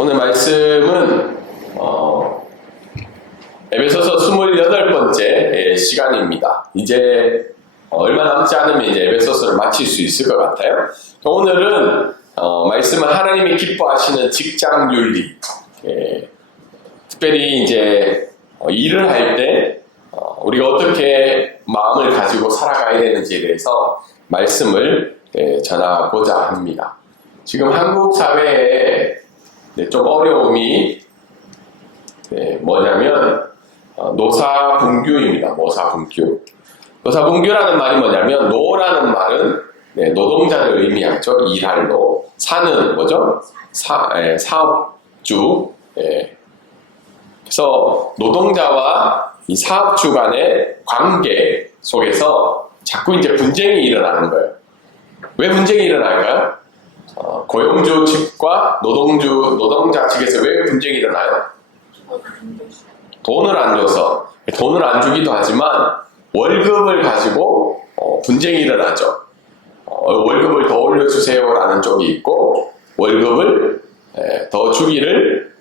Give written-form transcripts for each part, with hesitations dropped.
오늘 말씀은 에베소서 28번째 시간입니다. 이제 얼마 남지 않으면 이제 에베소서를 마칠 수 있을 것 같아요. 오늘은 말씀은 하나님이 기뻐하시는 직장 윤리, 특별히 이제 일을 할 때 우리가 어떻게 마음을 가지고 살아가야 되는지에 대해서 말씀을 전하고자 합니다. 지금 한국 사회에 좀 어려움이 뭐냐면 노사분규입니다. 노사분규. 노사분규라는 말이 뭐냐면 노라는 말은 노동자를 의미하죠. 일할 노. 사는 뭐죠? 사업주. 그래서 노동자와 이 사업주 간의 관계 속에서 자꾸 이제 분쟁이 일어나는 거예요. 왜 분쟁이 일어날까요? 고용주 측과 노동자 측에서 왜 분쟁이 일어나요? 돈을 안 줘서. 돈을 안 주기도 하지만 월급을 가지고 분쟁이 일어나죠. 월급을 더 올려주세요라는 쪽이 있고 월급을 더 주기를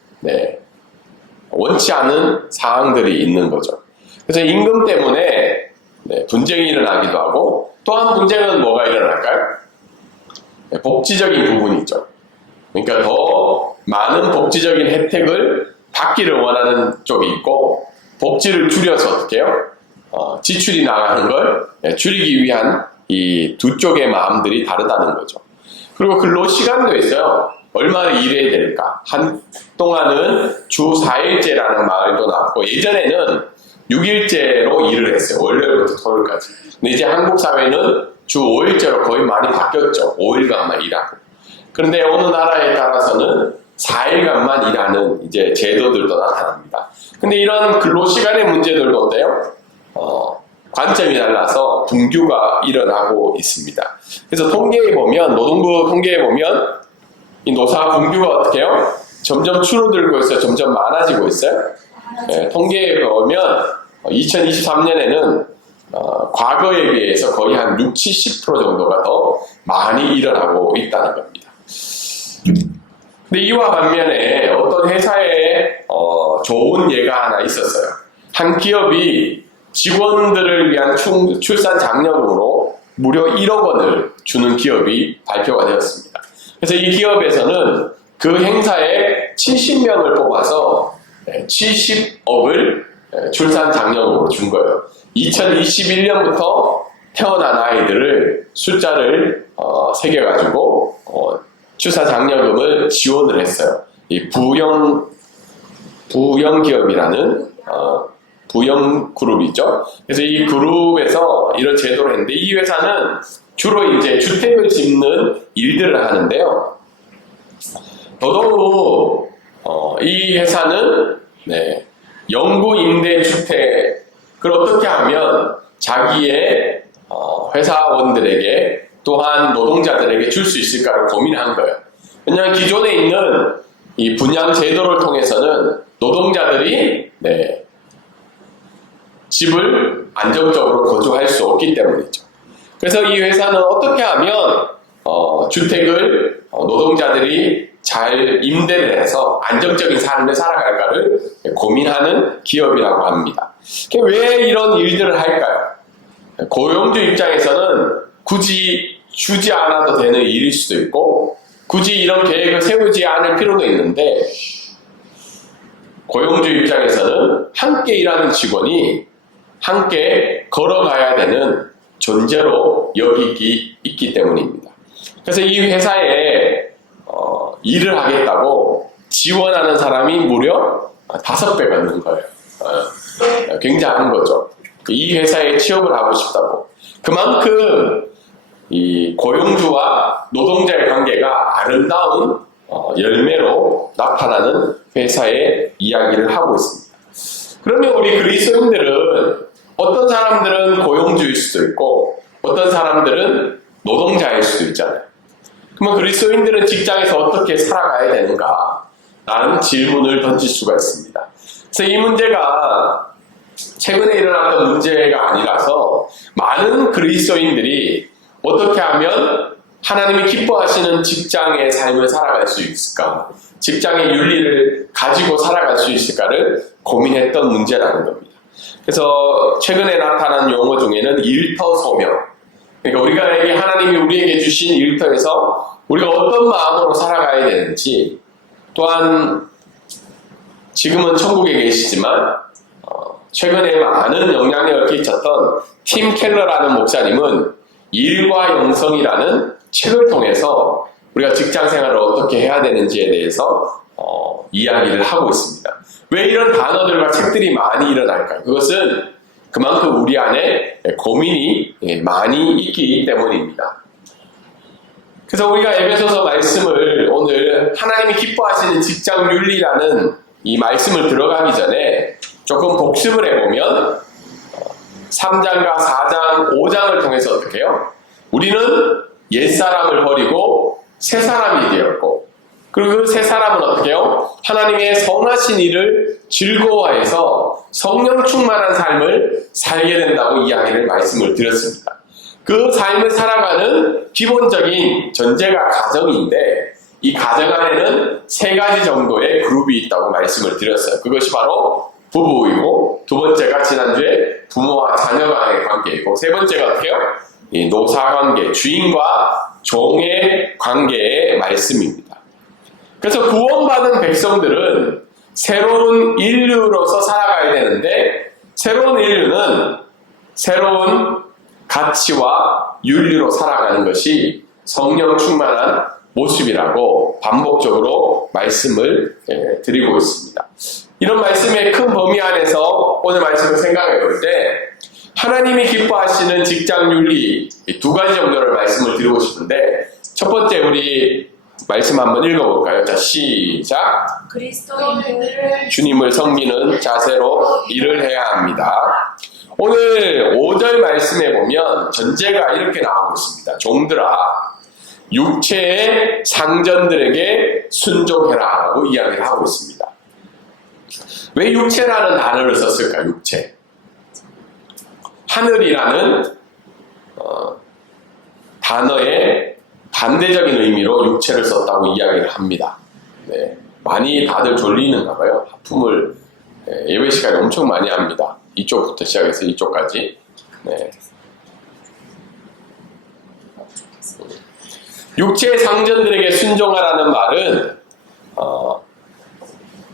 원치 않은 사항들이 있는 거죠. 그래서 임금 때문에 분쟁이 일어나기도 하고 또 한 분쟁은 뭐가 일어날까요? 복지적인 부분이죠. 그러니까 더 많은 복지적인 혜택을 받기를 원하는 쪽이 있고 복지를 줄여서 어떻게 해요? 지출이 나가는 걸 줄이기 위한 이 두 쪽의 마음들이 다르다는 거죠. 그리고 근로시간도 있어요. 얼마나 일해야 될까? 한동안은 주 4일제라는 말도 나왔고 예전에는 6일제로 일을 했어요. 월요일부터 토요일까지. 근데 이제 한국 사회는 주 5일제로 거의 많이 바뀌었죠. 5일간만 일하고. 그런데 어느 나라에 따라서는 4일간만 일하는 이제 제도들도 나타납니다. 근데 이런 근로시간의 문제들도 어때요? 관점이 달라서 분규가 일어나고 있습니다. 그래서 통계에 보면, 노동부 통계에 보면 이 노사 분규가 어떻게 해요? 점점 줄어들고 있어요. 점점 많아지고 있어요. 통계에 보면 2023년에는 과거에 비해서 거의 한 60-70% 정도가 더 많이 일어나고 있다는 겁니다. 근데 이와 반면에 어떤 회사에 좋은 예가 하나 있었어요. 한 기업이 직원들을 위한 출산 장려금으로 무려 1억 원을 주는 기업이 발표가 되었습니다. 그래서 이 기업에서는 그 행사에 70명을 뽑아서 70억을 출산 장려금으로 준 거예요. 2021년부터 태어난 아이들을 숫자를 새겨가지고 출산 장려금을 지원을 했어요. 이 부영 기업이라는 부영 그룹이죠. 그래서 이 그룹에서 이런 제도를 했는데 이 회사는 주로 이제 주택을 짓는 일들을 하는데요. 더더욱 이 회사는 영구 임대 주택을 어떻게 하면 자기의 회사원들에게 또한 노동자들에게 줄 수 있을까를 고민한 거예요. 왜냐하면 기존에 있는 이 분양 제도를 통해서는 노동자들이 집을 안정적으로 거주할 수 없기 때문이죠. 그래서 이 회사는 어떻게 하면 주택을 노동자들이 잘 임대를 해서 안정적인 삶을 살아갈까를 고민하는 기업이라고 합니다. 왜 이런 일들을 할까요? 고용주 입장에서는 굳이 주지 않아도 되는 일일 수도 있고 굳이 이런 계획을 세우지 않을 필요도 있는데 고용주 입장에서는 함께 일하는 직원이 함께 걸어가야 되는 존재로 여기기 있기 때문입니다. 그래서 이 회사에 일을 하겠다고 지원하는 사람이 무려 5배가 넘는 거예요. 굉장한 거죠. 이 회사에 취업을 하고 싶다고. 그만큼 이 고용주와 노동자의 관계가 아름다운 열매로 나타나는 회사의 이야기를 하고 있습니다. 그러면 우리 그리스도인들은 어떤 사람들은 고용주일 수도 있고 어떤 사람들은 노동자일 수도 있잖아요. 그러면 그리스도인들은 직장에서 어떻게 살아가야 되는가? 라는 질문을 던질 수가 있습니다. 그래서 이 문제가 최근에 일어났던 문제가 아니라서 많은 그리스도인들이 어떻게 하면 하나님이 기뻐하시는 직장의 삶을 살아갈 수 있을까? 직장의 윤리를 가지고 살아갈 수 있을까를 고민했던 문제라는 겁니다. 그래서 최근에 나타난 용어 중에는 일터소명. 그러니까 하나님이 우리에게 주신 일터에서 우리가 어떤 마음으로 살아가야 되는지, 또한 지금은 천국에 계시지만 최근에 많은 영향력을 끼쳤던 팀 켈러라는 목사님은 일과 영성이라는 책을 통해서 우리가 직장 생활을 어떻게 해야 되는지에 대해서 이야기를 하고 있습니다. 왜 이런 단어들과 책들이 많이 일어날까요? 그것은 그만큼 우리 안에 고민이 많이 있기 때문입니다. 그래서 우리가 에베소서 말씀을 오늘 하나님이 기뻐하시는 직장 윤리라는 이 말씀을 들어가기 전에 조금 복습을 해보면 3장과 4장, 5장을 통해서 어떻게 해요? 우리는 옛사람을 버리고 새사람이 되었고, 그리고 그 새사람은 어떻게 해요? 하나님의 선하신 일을 즐거워해서 성령 충만한 삶을 살게 된다고 말씀을 드렸습니다. 그 삶을 살아가는 기본적인 전제가 가정인데, 이 가정 안에는 3가지 정도의 그룹이 있다고 말씀을 드렸어요. 그것이 바로 부부이고, 두 번째가 지난주에 부모와 자녀 간의 관계이고, 세 번째가 어떻게 해요? 이 노사관계, 주인과 종의 관계의 말씀입니다. 그래서 구원받은 백성들은 새로운 인류로서 살아가야 되는데, 새로운 인류는 새로운 가치와 윤리로 살아가는 것이 성령 충만한 모습이라고 반복적으로 말씀을 드리고 있습니다. 이런 말씀의 큰 범위 안에서 오늘 말씀을 생각해 볼 때 하나님이 기뻐하시는 직장 윤리 2가지 정도를 말씀을 드리고 싶은데, 첫 번째 우리 말씀 한번 읽어볼까요? 자, 시작. 그리스도인들을 주님을 섬기는 자세로 일을 해야 합니다. 오늘 5절 말씀에 보면 전제가 이렇게 나오고 있습니다. 종들아, 육체의 상전들에게 순종해라 라고 이야기를 하고 있습니다. 왜 육체라는 단어를 썼을까? 육체. 하늘이라는 단어의 반대적인 의미로 육체를 썼다고 이야기를 합니다. 네, 많이 다들 졸리는가 봐요. 하품을 예배 시간에 엄청 많이 합니다. 이쪽부터 시작해서 이쪽까지. 네. 육체의 상전들에게 순종하라는 말은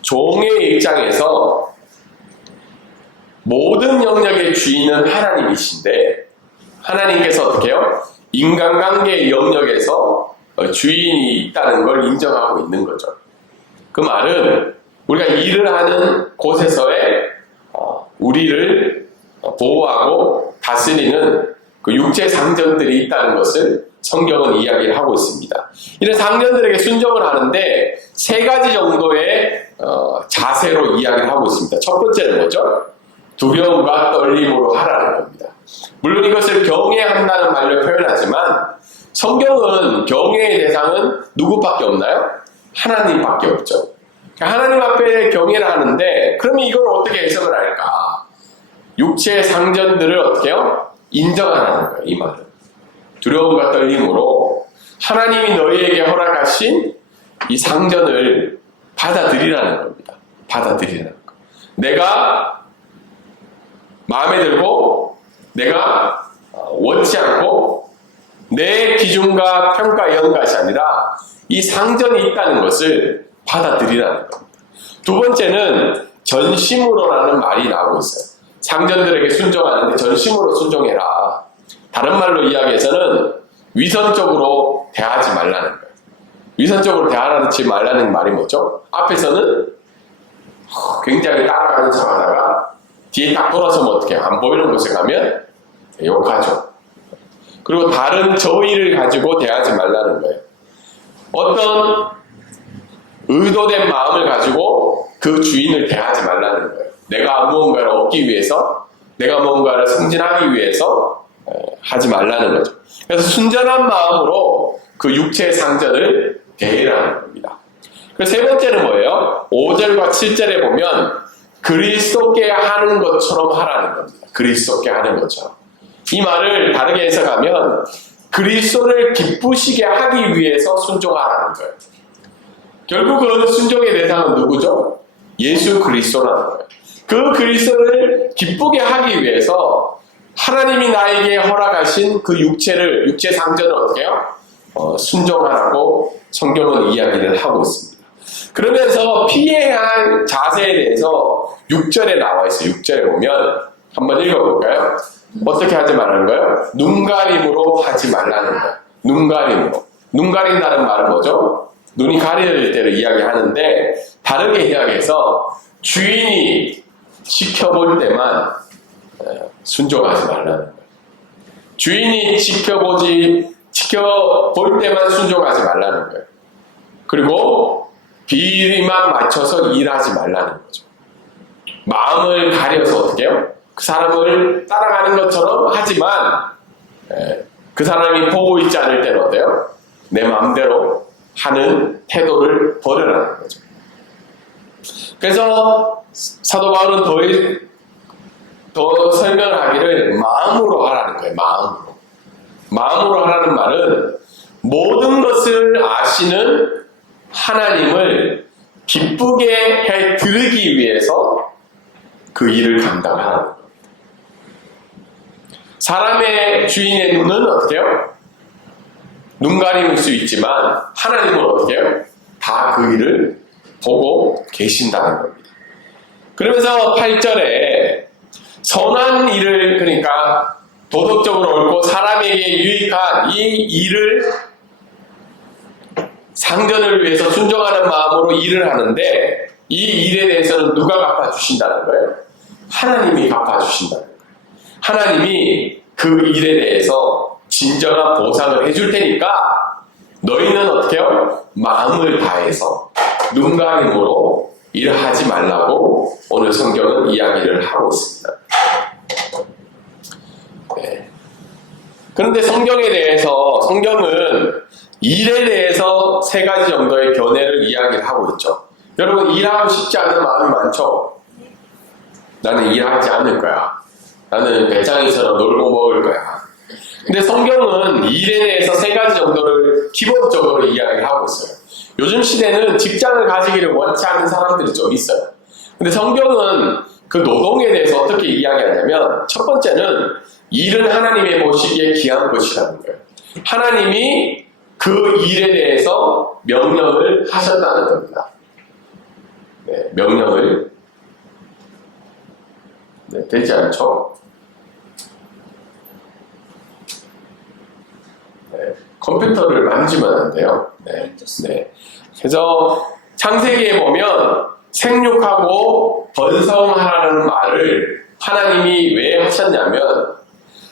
종의 입장에서 모든 영역의 주인은 하나님이신데, 하나님께서 어떻게 해요? 인간관계의 영역에서 주인이 있다는 걸 인정하고 있는 거죠. 그 말은 우리가 일을 하는 곳에서의 우리를 보호하고 다스리는 그 육체 상전들이 있다는 것을 성경은 이야기를 하고 있습니다. 이런 상전들에게 순종을 하는데 3가지 정도의 자세로 이야기를 하고 있습니다. 첫 번째는 뭐죠? 두려움과 떨림으로 하라는 겁니다. 물론 이것을 경외한다는 말로 표현하지만 성경은 경외의 대상은 누구밖에 없나요? 하나님밖에 없죠. 하나님 앞에 경외를 하는데, 그러면 이걸 어떻게 해석을 할까? 육체의 상전들을 어떻게 해요? 인정하라는 거예요, 이 말은. 두려움과 떨림으로 하나님이 너희에게 허락하신 이 상전을 받아들이라는 겁니다. 받아들이라는 거. 내가 마음에 들고 내가 원치 않고 내 기준과 평가에 연 것이 아니라 이 상전이 있다는 것을 받아들이라는 겁니다. 두 번째는 전심으로라는 말이 나오고 있어요. 상전들에게 순종하는데 전심으로 순종해라. 다른 말로 이야기해서는 위선적으로 대하지 말라는 거예요. 위선적으로 대하지 말라는 말이 뭐죠? 앞에서는 굉장히 따라가는 척하다가 뒤에 딱 돌아서면 어떻게 안 보이는 곳에 가면 욕하죠. 그리고 다른 저의를 가지고 대하지 말라는 거예요. 어떤 의도된 마음을 가지고 그 주인을 대하지 말라는 거예요. 내가 무언가를 얻기 위해서, 내가 무언가를 승진하기 위해서 하지 말라는 거죠. 그래서 순전한 마음으로 그 육체의 상전을 대하라는 겁니다. 세 번째는 뭐예요? 5절과 7절에 보면 그리스도께 하는 것처럼 하라는 겁니다. 그리스도께 하는 것처럼. 이 말을 다르게 해석하면 그리스도를 기쁘시게 하기 위해서 순종하라는 거예요. 결국은 순종의 대상은 누구죠? 예수 그리스도라는 거예요. 그 그리스도를 기쁘게 하기 위해서 하나님이 나에게 허락하신 그 육체 상전을 어떻게 해요? 순종하라고 성경은 이야기를 하고 있습니다. 그러면서 피해야 할 자세에 대해서 6절에 나와 있어요. 6절에 보면 한번 읽어볼까요? 어떻게 하지 말라는 거예요? 눈가림으로 하지 말라는 거예요. 눈가림으로. 눈 가린다는 말은 뭐죠? 눈이 가려질 때를 이야기하는데 다르게 이야기해서 주인이 지켜볼 때만 순종하지 말라는 거예요. 주인이 지켜볼 때만 순종하지 말라는 거예요. 그리고 비위만 맞춰서 일하지 말라는 거죠. 마음을 가려서 어떻게 해요? 그 사람을 따라가는 것처럼 하지만 그 사람이 보고 있지 않을 때는 어때요? 내 마음대로 하는 태도를 버려라는 거죠. 그래서 사도 바울은 더 설명을 하기를 마음으로 하라는 거예요. 마음으로. 마음으로 하라는 말은 모든 것을 아시는 하나님을 기쁘게 해 드리기 위해서 그 일을 감당하라는 겁니다. 사람의 주인의 눈은 어떻게 해요? 눈 가림일 수 있지만 하나님은 어떻게 해요? 다 그 일을 보고 계신다는 겁니다. 그러면서 8절에 선한 일을, 그러니까 도덕적으로 옳고 사람에게 유익한 이 일을 상전을 위해서 순종하는 마음으로 일을 하는데 이 일에 대해서는 누가 갚아주신다는 거예요? 하나님이 갚아주신다는 거예요. 하나님이 그 일에 대해서 진정한 보상을 해줄 테니까 너희는 어떻게 해요? 마음을 다해서 눈가림으로 일하지 말라고 오늘 성경은 이야기를 하고 있습니다. 네. 그런데 성경은 일에 대해서 3가지 정도의 견해를 이야기를 하고 있죠. 여러분, 일하고 싶지 않은 마음이 많죠? 나는 일하지 않을 거야. 나는 배짱이처럼 놀고 먹을 거야. 근데 성경은 일에 대해서 3가지 정도를 기본적으로 이야기를 하고 있어요. 요즘 시대는 직장을 가지기를 원치 않는 사람들이 좀 있어요. 근데 성경은 그 노동에 대해서 어떻게 이야기하냐면 첫 번째는 일은 하나님의 보시기에 귀한 것이라는 거예요. 하나님이 그 일에 대해서 명령을 하셨다는 겁니다. 네, 명령을. 네, 되지 않죠? 네, 컴퓨터를 만지면 안 돼요. 네, 네. 그래서 창세기에 보면 생육하고 번성하라는 말을 하나님이 왜 하셨냐면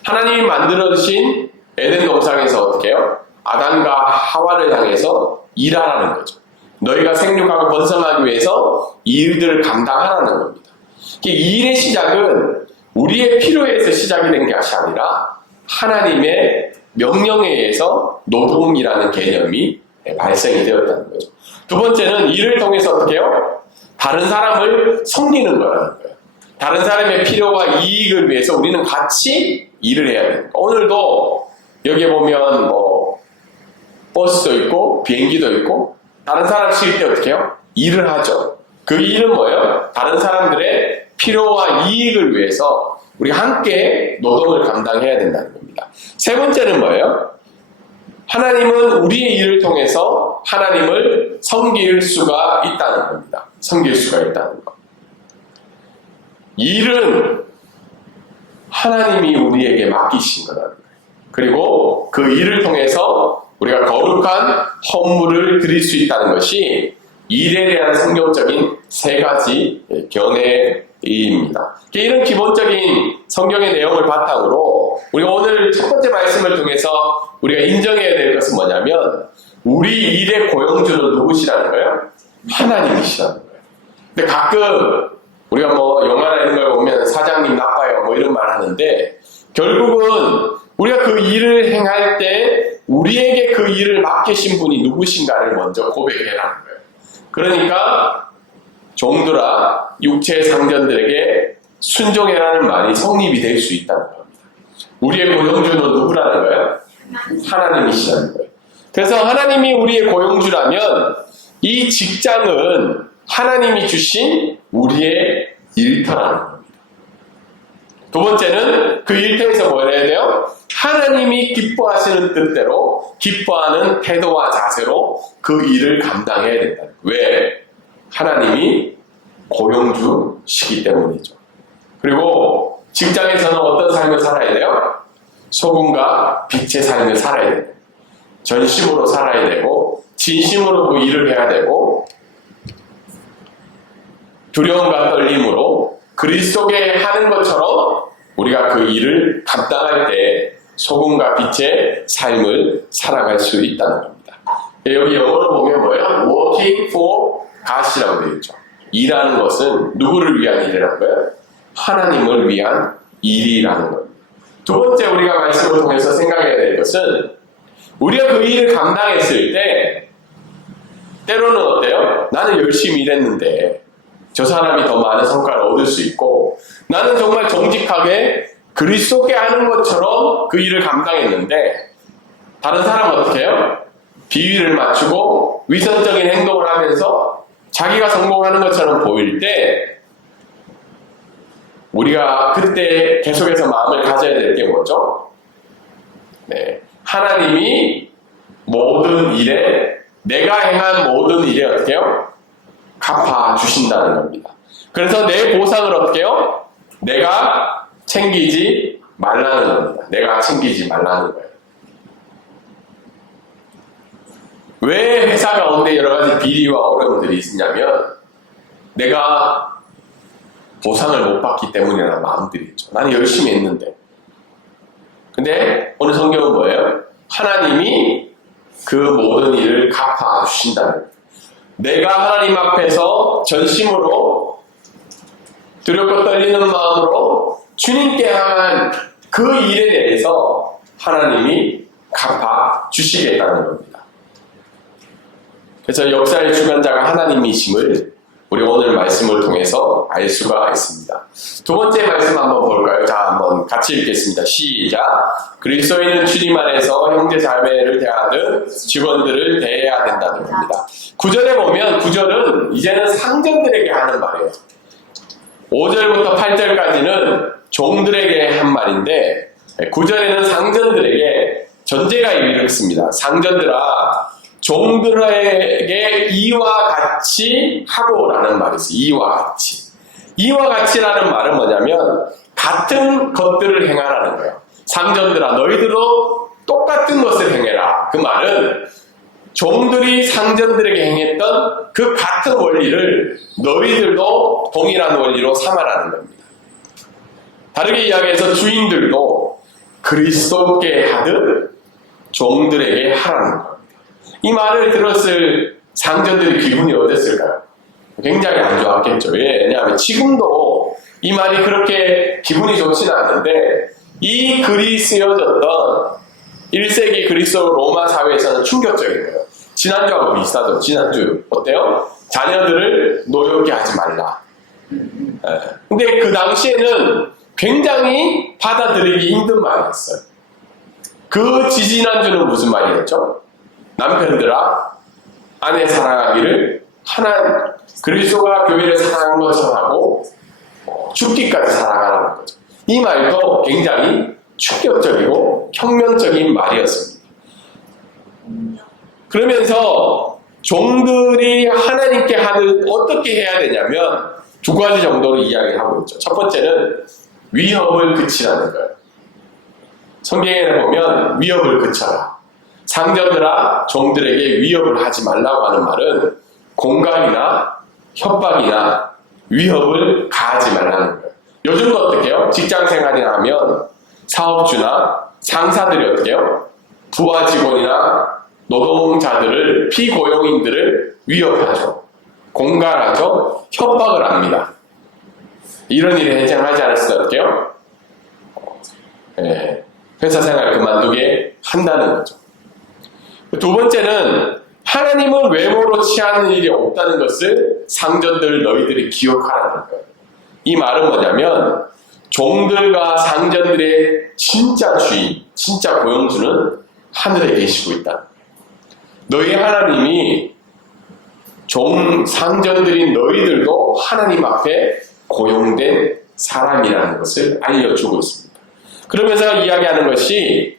하나님이 만들어주신 에덴 동산에서 어떻게 해요? 아담과 하와를 향해서 일하라는 거죠. 너희가 생육하고 번성하기 위해서 이 일들을 감당하라는 겁니다. 이 일의 시작은 우리의 필요에서 시작이 된 것이 아니라 하나님의 명령에 의해서 노동이라는 개념이 발생이 되었다는 거죠. 두 번째는 일을 통해서 어떻게 해요? 다른 사람을 섬기는 거라는 거예요. 다른 사람의 필요와 이익을 위해서 우리는 같이 일을 해야 됩니다. 오늘도 여기에 보면 버스도 있고 비행기도 있고 다른 사람 실 때 어떻게 해요? 일을 하죠. 그 일은 뭐예요? 다른 사람들의 필요와 이익을 위해서 우리가 함께 노동을 감당해야 된다는 겁니다. 세 번째는 뭐예요? 하나님은 우리의 일을 통해서 하나님을 섬길 수가 있다는 겁니다. 섬길 수가 있다는 것. 일은 하나님이 우리에게 맡기신 거라는 거예요. 그리고 그 일을 통해서 우리가 거룩한 헌물을 드릴 수 있다는 것이 일에 대한 성경적인 3가지 견해입니다. 이런 기본적인 성경의 내용을 바탕으로 우리가 오늘 첫 번째 말씀을 통해서 우리가 인정해야 될 것은 뭐냐면 우리 일의 고용주는 누구시라는 거예요? 하나님이시라는 거예요. 근데 가끔 우리가 영화나 이런 걸 보면 사장님 나빠요 이런 말 하는데 결국은 우리가 그 일을 행할 때 우리에게 그 일을 맡기신 분이 누구신가를 먼저 고백해라는 거예요. 그러니까 종들아 육체의 상전들에게 순종해라는 말이 성립이 될 수 있다는 겁니다. 우리의 고용주는 누구라는 거예요? 하나님이시라는 거예요. 그래서 하나님이 우리의 고용주라면 이 직장은 하나님이 주신 우리의 일터라는 겁니다. 두 번째는 그 일터에서 뭘 해야 돼요? 하나님이 기뻐하시는 뜻대로 기뻐하는 태도와 자세로 그 일을 감당해야 된다. 왜? 하나님이 고용주시기 때문이죠. 그리고 직장에서는 어떤 삶을 살아야 돼요? 소금과 빛의 삶을 살아야 돼요. 전심으로 살아야 되고 진심으로 그 일을 해야 되고 두려움과 떨림으로 그리스도께 하는 것처럼 우리가 그 일을 감당할 때 소금과 빛의 삶을 살아갈 수 있다는 겁니다. 여기 영어로 보면 뭐예요? Working for God이라고 되어 있죠. 일하는 것은 누구를 위한 일이라는 거예요? 하나님을 위한 일이라는 겁니다. 두 번째 우리가 말씀을 통해서 생각해야 될 것은 우리가 그 일을 감당했을 때 때로는 어때요? 나는 열심히 일했는데 저 사람이 더 많은 성과를 얻을 수 있고 나는 정말 정직하게 그리스도께 하는 것처럼 그 일을 감당했는데 다른 사람은 어떻게 해요? 비위를 맞추고 위선적인 행동을 하면서 자기가 성공하는 것처럼 보일 때 우리가 그때 계속해서 마음을 가져야 될 게 뭐죠? 네, 하나님이 모든 일에 내가 행한 모든 일에 어떻게 해요? 갚아주신다는 겁니다. 그래서 내 보상을 어떻게 해요? 내가 챙기지 말라는 겁니다. 내가 챙기지 말라는 거예요. 왜 회사 가운데 여러 가지 비리와 어려움들이 있냐면 내가 보상을 못 받기 때문이라는 마음들이 있죠. 나는 열심히 했는데. 근데 오늘 성경은 뭐예요? 하나님이 그 모든 일을 갚아주신다는 거예요. 내가 하나님 앞에서 전심으로 두렵고 떨리는 마음으로 주님께 향한 그 일에 대해서 하나님이 갚아주시겠다는 겁니다. 그래서 역사의 주관자가 하나님이심을 우리 오늘 말씀을 통해서 알 수가 있습니다. 두 번째 말씀 한번 볼까요? 자, 한번 같이 읽겠습니다. 시작. 그리스도인은 주님 안에서 형제 자매를 대하듯 직원들을 대해야 된다는 겁니다. 9절에 보면 9절은 이제는 상전들에게 하는 말이에요. 5절부터 8절까지는 종들에게 한 말인데 9절에는 상전들에게 전제가 이렇습니다. 상전들아 종들에게 이와 같이 하고라는 말이 있어요. 이와 같이. 이와 같이라는 말은 뭐냐면 같은 것들을 행하라는 거예요. 상전들아 너희들도 똑같은 것을 행해라. 그 말은 종들이 상전들에게 행했던 그 같은 원리를 너희들도 동일한 원리로 삼아라는 겁니다. 다르게 이야기해서 주인들도 그리스도께 하듯 종들에게 하라는 겁니다. 이 말을 들었을 상전들의 기분이 어땠을까요? 굉장히 안 좋았겠죠. 왜냐하면 지금도 이 말이 그렇게 기분이 좋지는 않은데 이 글이 쓰여졌던 1세기 그리스 로마 사회에서는 충격적인 거예요. 지난주하고 비슷하죠. 지난주 어때요? 자녀들을 노엽게 하지 말라. 근데 그 당시에는 굉장히 받아들이기 힘든 말이었어요. 그 지지난주는 무슨 말이었죠? 남편들아 아내 사랑하기를 그리스도가 교회를 사랑한 것처럼 하고 죽기까지 사랑하라는 거죠. 이 말도 굉장히 충격적이고 혁명적인 말이었습니다. 그러면서 종들이 하나님께 하는 어떻게 해야 되냐면 두 가지 정도로 이야기하고 있죠. 첫 번째는 위협을 그치라는 거예요. 성경에 보면 위협을 그쳐라. 상전들아 종들에게 위협을 하지 말라고 하는 말은 공갈이나 협박이나 위협을 가하지 말라는 거예요. 요즘도 어떻게 해요? 직장생활이나 하면 사업주나 상사들이 어떻게 해요? 부하 직원이나 노동자들을 피고용인들을 위협하죠. 공갈하죠. 협박을 합니다. 이런 일이 해당하지 않았을 때 어떻게 해요? 회사 생활 그만두게 한다는 거죠. 두 번째는 하나님은 외모로 취하는 일이 없다는 것을 상전들 너희들이 기억하라는 거예요. 이 말은 뭐냐면 종들과 상전들의 진짜 주인, 진짜 고용주는 하늘에 계시고 있다. 너희 하나님이 상전들인 너희들도 하나님 앞에 고용된 사람이라는 것을 알려주고 있습니다. 그러면서 이야기하는 것이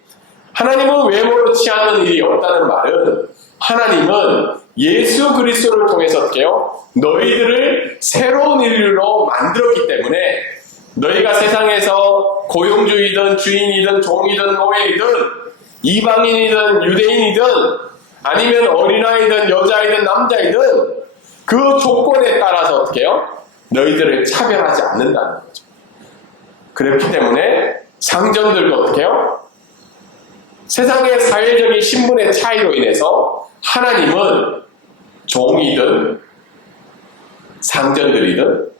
하나님은 외모로 취하는 일이 없다는 말은 하나님은 예수 그리스도를 통해서 어떻게요? 너희들을 새로운 인류로 만들었기 때문에 너희가 세상에서 고용주이든 주인이든 종이든 노예이든 이방인이든 유대인이든 아니면 어린아이든 여자이든 남자이든 그 조건에 따라서 어떻게 해요? 너희들을 차별하지 않는다는 거죠. 그렇기 때문에 상전들도 어떻게 해요? 세상의 사회적인 신분의 차이로 인해서 하나님은 종이든 상전들이든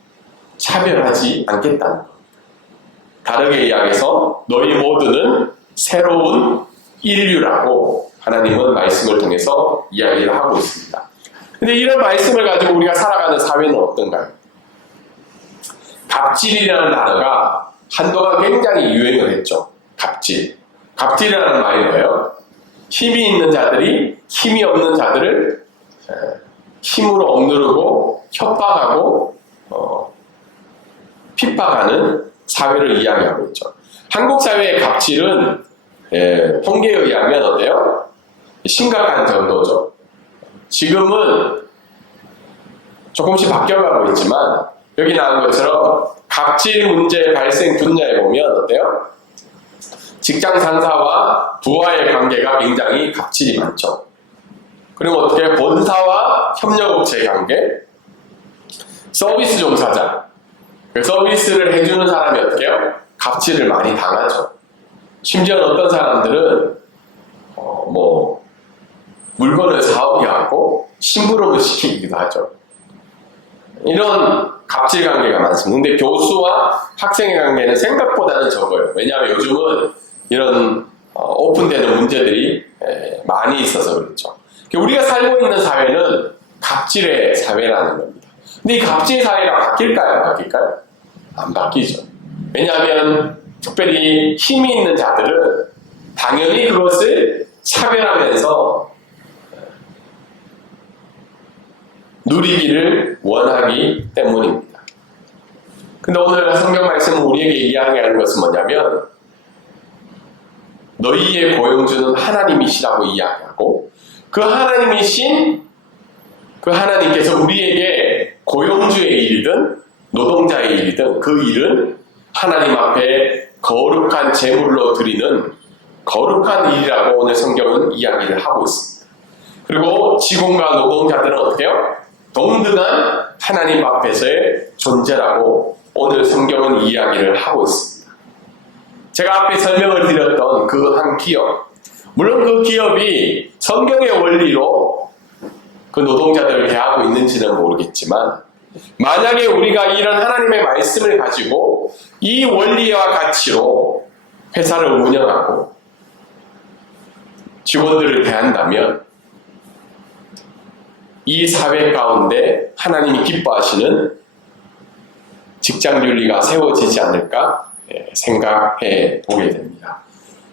차별하지 않겠다는 겁니다. 다르게 이야기해서 너희 모두는 새로운 인류라고 하나님은 말씀을 통해서 이야기를 하고 있습니다. 근데 이런 말씀을 가지고 우리가 살아가는 사회는 어떤가요? 갑질이라는 단어가 한동안 굉장히 유행을 했죠. 갑질. 갑질이라는 말이 뭐예요? 힘이 있는 자들이 힘이 없는 자들을 힘으로 억누르고 협박하고 핍박하는 사회를 이야기하고 있죠. 한국 사회의 갑질은 통계에 의하면 어때요? 심각한 정도죠. 지금은 조금씩 바뀌어가고 있지만 여기 나온 것처럼 갑질 문제 발생 분야에 보면 어때요? 직장 상사와 부하의 관계가 굉장히 갑질이 많죠. 그리고 어떻게 본사와 협력업체 관계, 서비스 종사자, 서비스를 해주는 사람이 어떻게 해요? 갑질을 많이 당하죠. 심지어 어떤 사람들은 물건을 사오게 하고 심부름을 시키기도 하죠. 이런 갑질 관계가 많습니다. 근데 교수와 학생의 관계는 생각보다는 적어요. 왜냐하면 요즘은 이런 오픈되는 문제들이 많이 있어서 그렇죠. 우리가 살고 있는 사회는 갑질의 사회라는 겁니다. 근데 이 갑질 사회가 바뀔까요? 안 바뀔까요? 안 바뀌죠. 왜냐하면 특별히 힘이 있는 자들은 당연히 그것을 차별하면서 누리기를 원하기 때문입니다. 근데 오늘 성경 말씀은 우리에게 이야기하는 것은 뭐냐면 너희의 고용주는 하나님이시라고 이야기하고 그 하나님이신 그 하나님께서 우리에게 고용주의 일이든 노동자의 일이든 그 일은 하나님 앞에 거룩한 제물로 드리는 거룩한 일이라고 오늘 성경은 이야기를 하고 있습니다. 그리고 직원과 노동자들은 어떻게 해요? 동등한 하나님 앞에서의 존재라고 오늘 성경은 이야기를 하고 있습니다. 제가 앞에 설명을 드렸던 그 한 기업, 물론 그 기업이 성경의 원리로 그 노동자들을 대하고 있는지는 모르겠지만 만약에 우리가 이런 하나님의 말씀을 가지고 이 원리와 가치로 회사를 운영하고 직원들을 대한다면 이 사회 가운데 하나님이 기뻐하시는 직장 윤리가 세워지지 않을까 생각해 보게 됩니다.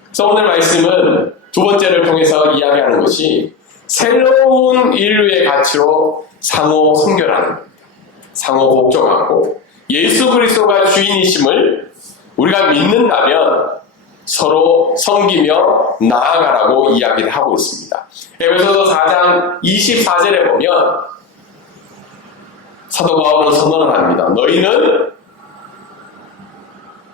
그래서 오늘 말씀은 두 번째를 통해서 이야기하는 것이 새로운 인류의 가치로 상호 선결하는 겁니다. 상호 복종하고 예수 그리스도가 주인이심을 우리가 믿는다면 서로 섬기며 나아가라고 이야기를 하고 있습니다. 에베소서 4장 24절에 보면 사도 바울은 선언을 합니다. 너희는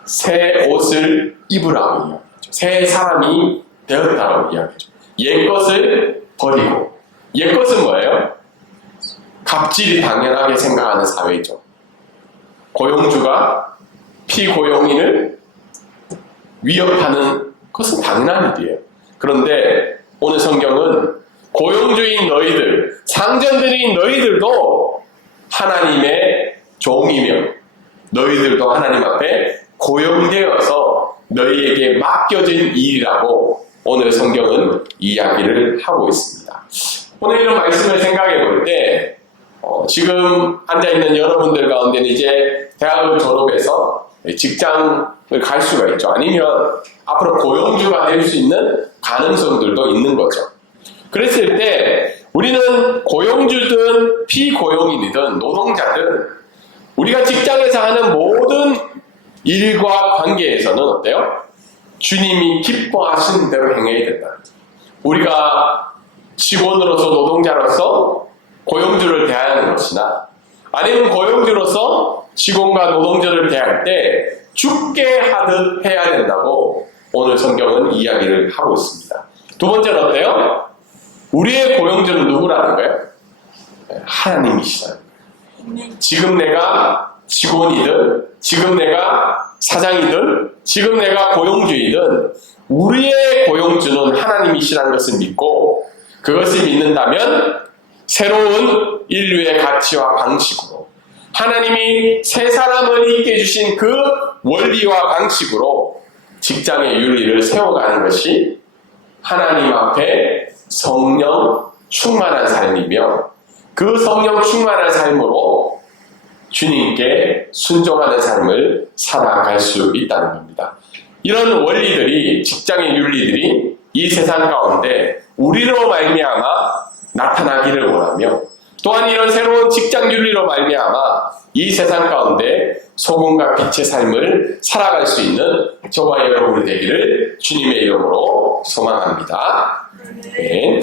새 옷을 입으라고 이야기하죠. 새 사람이 되었다라고 이야기하죠. 옛것을 버리고. 옛것은 뭐예요? 갑질이 당연하게 생각하는 사회죠. 고용주가 피고용인을 위협하는 것은 당연한 일이에요. 그런데 오늘 성경은 고용주인 너희들, 상전들인 너희들도 하나님의 종이며 너희들도 하나님 앞에 고용되어서 너희에게 맡겨진 일이라고 오늘 성경은 이야기를 하고 있습니다. 오늘 이런 말씀을 생각해 볼 때 지금 앉아있는 여러분들 가운데는 이제 대학을 졸업해서 직장을 갈 수가 있죠. 아니면 앞으로 고용주가 될 수 있는 가능성들도 있는 거죠. 그랬을 때 우리는 고용주든 피고용인이든 노동자든 우리가 직장에서 하는 모든 일과 관계에서는 어때요? 주님이 기뻐하시는 대로 행해야 된다. 우리가 직원으로서 노동자로서 고용주를 대하는 것이나 아니면 고용주로서 직원과 노동자를 대할 때 죽게 하듯 해야 된다고 오늘 성경은 이야기를 하고 있습니다. 두 번째는 어때요? 우리의 고용주는 누구라는 거예요? 하나님이시다. 지금 내가 직원이든 지금 내가 사장이든 지금 내가 고용주이든 우리의 고용주는 하나님이시라는 것을 믿고 그것을 믿는다면 새로운 인류의 가치와 방식으로 하나님이 새 사람을 있게 해주신 그 원리와 방식으로 직장의 윤리를 세워가는 것이 하나님 앞에 성령 충만한 삶이며 그 성령 충만한 삶으로 주님께 순종하는 삶을 살아갈 수 있다는 겁니다. 이런 원리들이 직장의 윤리들이 이 세상 가운데 우리로 말미암아 나타나기를 원하며 또한 이런 새로운 직장 윤리로 말미암아 이 세상 가운데 소금과 빛의 삶을 살아갈 수 있는 저와 여러분이 되기를 주님의 이름으로 소망합니다. 네.